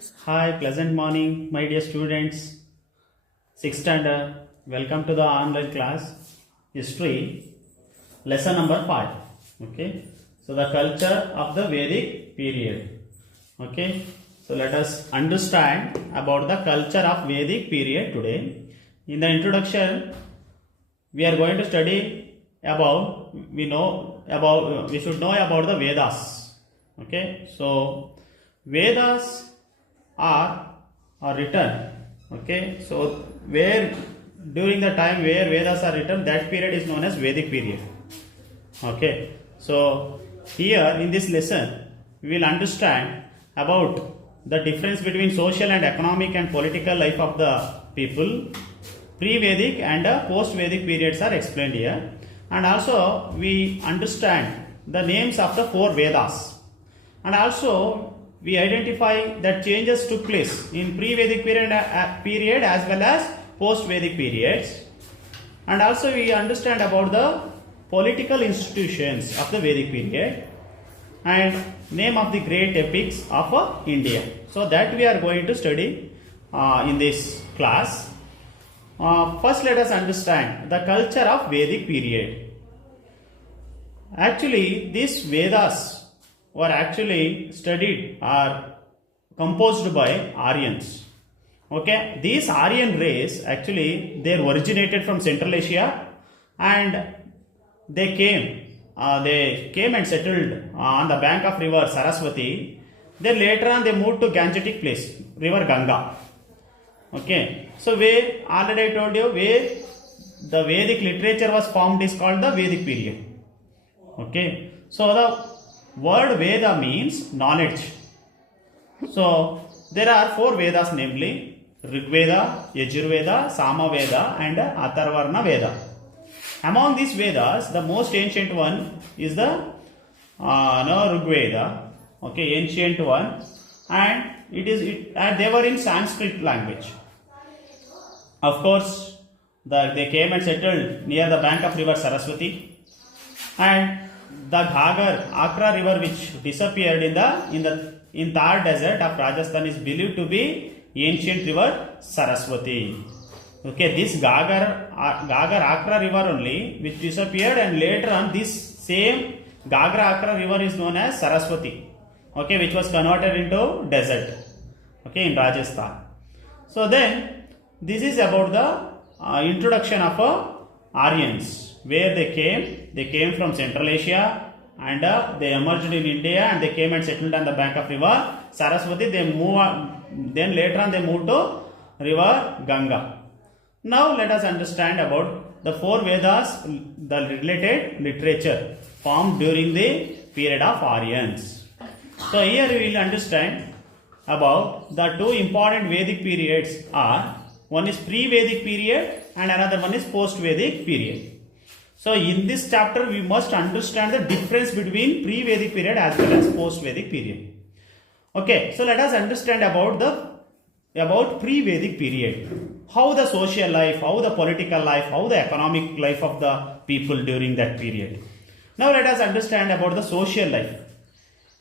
Hi, pleasant morning, my dear students. Sixth standard, welcome to the online class History, lesson number 5. Okay, so the culture of the Vedic period. Okay, so let us understand about the culture of Vedic period today. In the introduction, we are going to study about we should know about the Vedas. Okay, so Vedas are written. Okay, so where during the time where Vedas are written, that period is known as Vedic period. Okay, so here in this lesson we will understand about the difference between social and economic and political life of the people. Pre-Vedic and post-Vedic periods are explained here, and also we understand the names of the 4 Vedas, and also we identify that changes took place in pre-Vedic period as well as post-Vedic periods, and also we understand about the political institutions of the Vedic period and name of the great epics of India. So that we are going to study in this class. First let us understand the culture of Vedic period. Actually, these Vedas were actually studied or composed by Aryans. Okay, this Aryan race actually they originated from Central Asia, and they came and settled on the bank of river Saraswati. Then later on they moved to Gangetic place, river Ganga. Okay, so where already I told you where the Vedic literature was formed is called the Vedic period. Okay, so the word Veda means knowledge. So there are 4 Vedas, namely Rig Veda, Yajurveda, Samaveda and Atharvarna Veda. Among these Vedas, the most ancient one is the Rig Veda. Okay, ancient one, and they were in Sanskrit language. Of course, they came and settled near the bank of river Saraswati, and the Ghagar Akra river, which disappeared in Thar desert of Rajasthan, is believed to be ancient river Saraswati. Okay, this Ghagar Akra river only, which disappeared, and later on this same Ghagar Akra river is known as Saraswati. Okay, which was converted into desert. Okay, in Rajasthan. So then this is about the introduction of Aryans, where they came from Central Asia, and they emerged in India, and they came and settled on the bank of river Saraswati. Then later on they moved to river Ganga. Now let us understand about the 4 Vedas, the related literature formed during the period of Aryans. So here we will understand about the 2 important Vedic periods are, one is pre-Vedic period and another one is post-Vedic period. So in this chapter we must understand the difference between pre-Vedic period as well as post-Vedic period. Okay, so let us understand about pre-Vedic period. How the social life, how the political life, how the economic life of the people during that period. Now let us understand about the social life.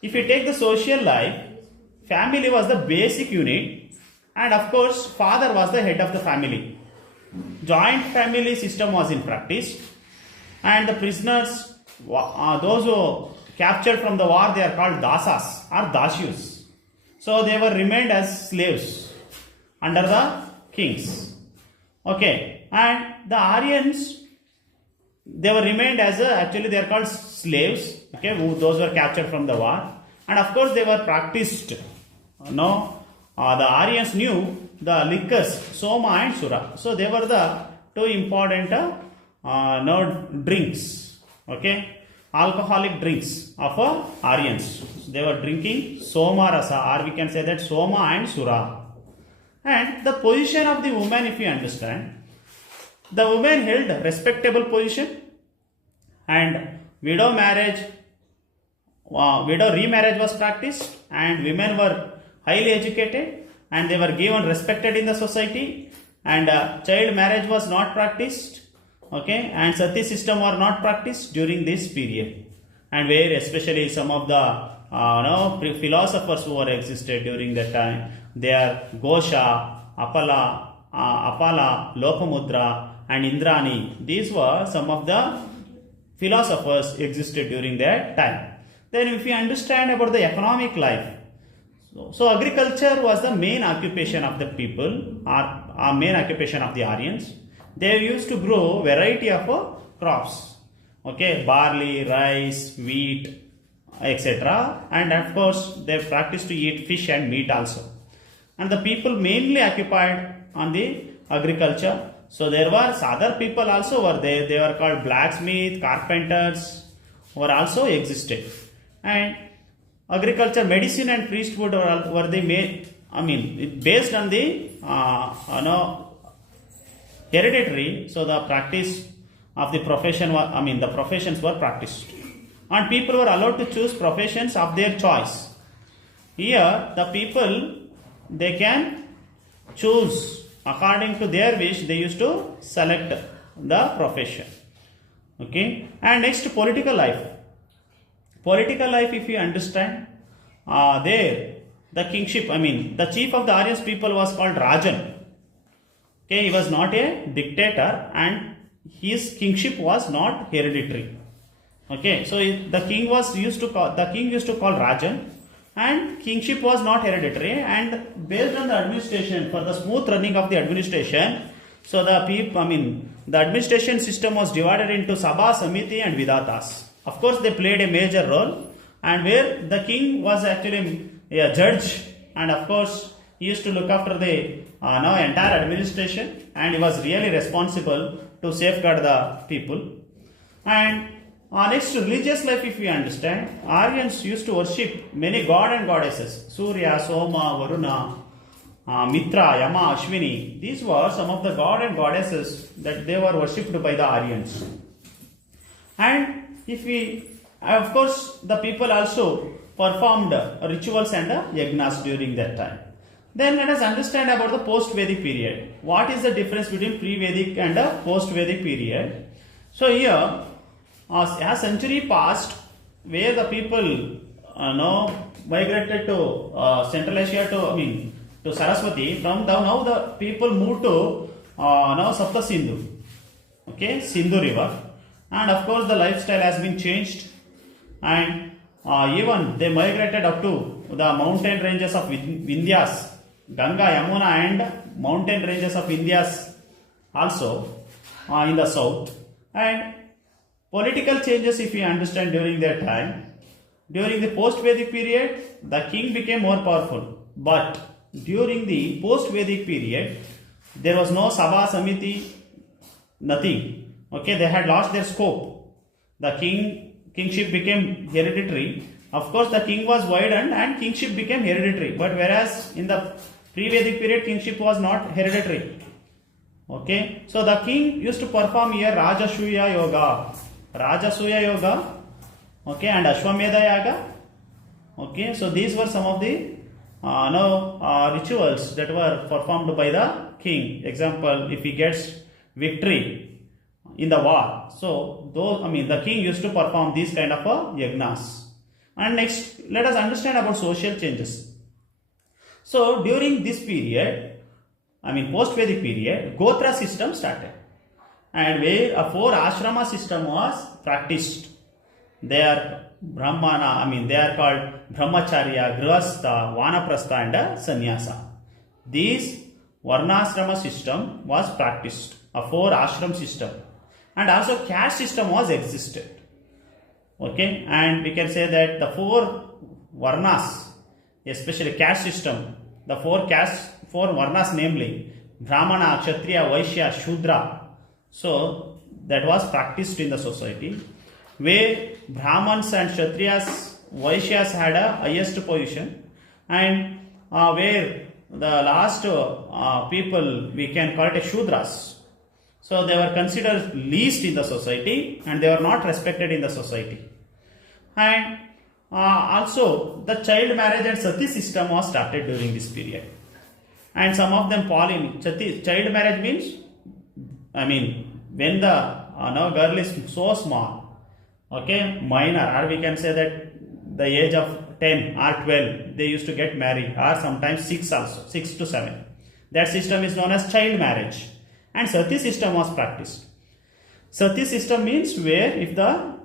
If you take the social life, family was the basic unit, and of course father was the head of the family. Joint family system was in practice, and the prisoners, those who captured from the war, they are called dasas or dasyus. So they were remained as slaves under the kings. Okay, and the Aryans, they were remained as actually they are called slaves. Okay, those were captured from the war, and of course they were practiced. The Aryans knew the liquors Soma and Sura. So they were the 2 important drinks. Okay, alcoholic drinks of Aryans. So they were drinking Soma Rasa, or we can say that Soma and Sura. And the position of the woman, if you understand, the women held a respectable position, and widow remarriage was practiced, and women were highly educated and they were given respected in the society, and child marriage was not practiced. Okay, and sati system were not practiced during this period, and where especially some of the philosophers who were existed during that time, they are Gosha, Apala, Lopamudra, and Indrani. These were some of the philosophers existed during that time. Then if we understand about the economic life, so agriculture was the main occupation of the people, or main occupation of the Aryans. They used to grow variety of crops, okay, barley, rice, wheat, etc. And of course, they practiced to eat fish and meat also. And the people mainly occupied on the agriculture. So there were other people also were there. They were called blacksmith, carpenters, were also existed. And agriculture, medicine, and priesthood were the main. I mean, based on the hereditary. So the practice of the profession, the professions were practiced, and people were allowed to choose professions of their choice. Here, the people, they can choose according to their wish. They used to select the profession. Okay, and next, political life. Political life, if you understand, there the kingship, the chief of the Aryans people was called Rajan. Okay, he was not a dictator, and his kingship was not hereditary. Okay, so the king used to call Rajan, and kingship was not hereditary. And based on the administration, for the smooth running of the administration, so the administration system was divided into Sabha, Samiti, and Vidatas. Of course, they played a major role, and where the king was actually a judge, and of course, he used to look after the entire administration, and he was really responsible to safeguard the people. And next, religious life, if we understand, Aryans used to worship many god and goddesses: Surya, Soma, Varuna, Mitra, Yama, Ashwini. These were some of the god and goddesses that they were worshipped by the Aryans. And of course, the people also performed rituals and yagnas during that time. Then let us understand about the post-Vedic period. What is the difference between pre-Vedic and post-Vedic period? So here, a century passed where the people migrated to Central Asia to Saraswati. From now the people moved to Sapta Sindhu, okay, Sindhu river. And of course, the lifestyle has been changed, and even they migrated up to the mountain ranges of Vindhyas, Ganga, Yamuna, and mountain ranges of Vindhyas also in the south. And political changes, if you understand, during that time, during the post-Vedic period, the king became more powerful. But during the post-Vedic period, there was no Sabha, Samiti, nothing. Okay, they had lost their scope. The kingship became hereditary. Of course, the king was widened and kingship became hereditary. But whereas in the pre-Vedic period, kingship was not hereditary. Okay, so the king used to perform here Rajasuya Yoga. Rajasuya Yoga, okay, and Ashwamedha Yaga. Okay, so these were some of the rituals that were performed by the king. Example, if he gets victory in the war, so the king used to perform these kind of yagnas. And next, let us understand about social changes. So during this period, post-Vedic period, Gotra system started, and where a 4 ashrama system was practiced. They are Brahmana, they are called Brahmacharya, Grihastha, Vanaprastha, and Sannyasa. These Varnashrama system was practiced, a 4 ashram system. And also caste system was existed. Okay, and we can say that the 4 varnas, especially caste system, the 4 varnas, namely Brahmana, Kshatriya, Vaishya, Shudra. So that was practiced in the society, where Brahmans and Kshatriyas, Vaishyas had a highest position, and where the last people, we can call it Shudras. So they were considered least in the society, and they were not respected in the society. And also the child marriage and sati system was started during this period. And some of them fall in child marriage means, when the girl is so small, okay, minor, or we can say that the age of 10 or 12, they used to get married, or sometimes 6 also, 6 to 7. That system is known as child marriage. And sati system was practiced. Sati system means where if the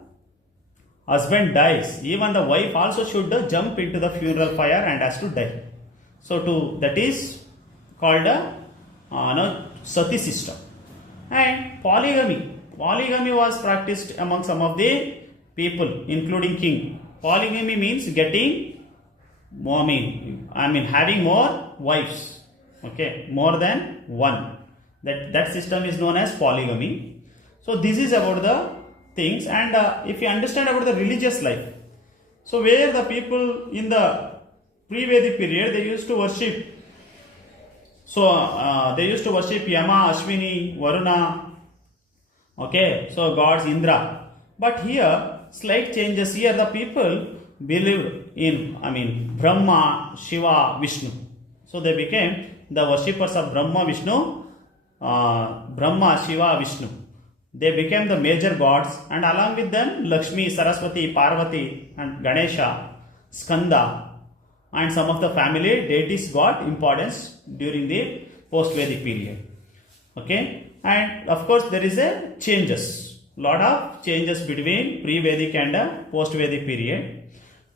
husband dies, even the wife also should jump into the funeral fire and has to die. So that is called a sati system. And polygamy was practiced among some of the people, including king. Polygamy means getting, having more wives, okay, more than one. That system is known as polygamy. So this is about the things. And if you understand about the religious life, so where the people in the pre-Vedic period, they used to worship. So they used to worship Yama, Ashwini, Varuna, okay, so gods Indra. But here, slight changes. Here the people believed in, Brahma, Shiva, Vishnu. So they became the worshippers of Brahma, Shiva, Vishnu. They became the major gods, and along with them, Lakshmi, Saraswati, Parvati, and Ganesha, Skanda, and some of the family deities got importance during the post-Vedic period. Okay, and of course there is a lot of changes between pre-Vedic and post-Vedic period.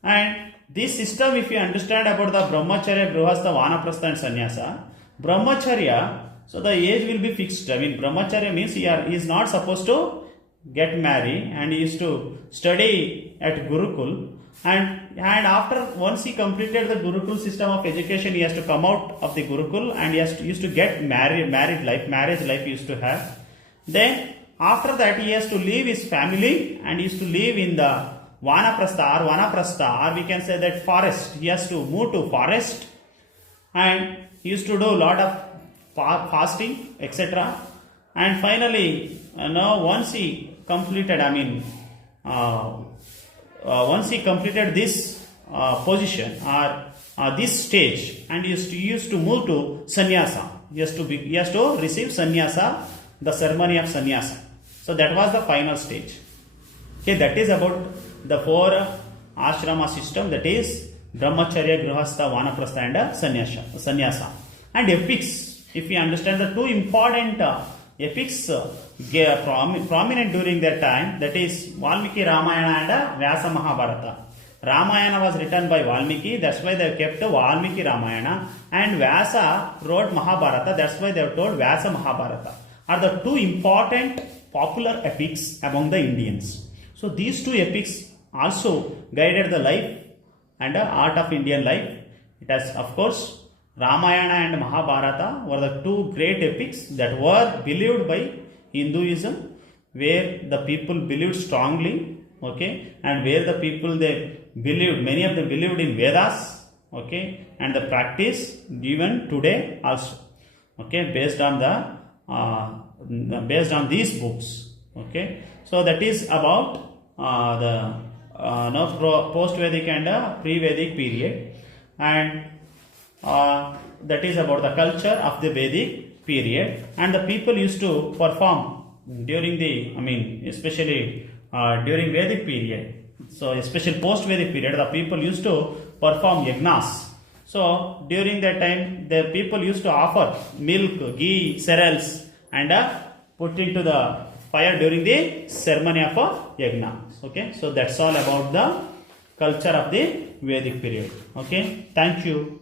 And this system, if you understand about the Brahmacharya, Grihastha, Vanaprastha and Sannyasa, Brahmacharya, so the age will be fixed. Brahmacharya means he is not supposed to get married, and he used to study at Gurukul. And after, once he completed the Gurukul system of education, he has to come out of the Gurukul, and he used to get marriage life he used to have. Then after that, he has to leave his family, and he used to live in the Vanaprastha, or we can say that forest. He has to move to forest, and he used to do a lot of fasting, etc. And finally, once he completed, once he completed this position or this stage, and he used to move to sannyasa. He has to receive sannyasa, the ceremony of sannyasa. So that was the final stage. Okay, that is about the 4 ashrama system, that is Brahmacharya, Grihastha, Vanaprastha and sannyasa. And epics. If you understand the 2 important epics prominent during that time, that is Valmiki Ramayana and Vyasa Mahabharata. Ramayana was written by Valmiki, that's why they kept Valmiki Ramayana, and Vyasa wrote Mahabharata, that's why they have told Vyasa Mahabharata, are the 2 important popular epics among the Indians. So these 2 epics also guided the life and the art of Indian life. It has, of course, Ramayana and Mahabharata were the 2 great epics that were believed by Hinduism, where the people believed strongly, okay, and where the people many of them believed in Vedas, okay, and the practice even today also, okay, based on these books, okay. So that is about the post-Vedic and pre-Vedic period, and that is about the culture of the Vedic period. And the people used to perform during especially during Vedic period. So especially post-Vedic period, the people used to perform yagnas. So during that time, the people used to offer milk, ghee, cereals, and put into the fire during the ceremony of a yagna. Okay, so that's all about the culture of the Vedic period. Okay, thank you.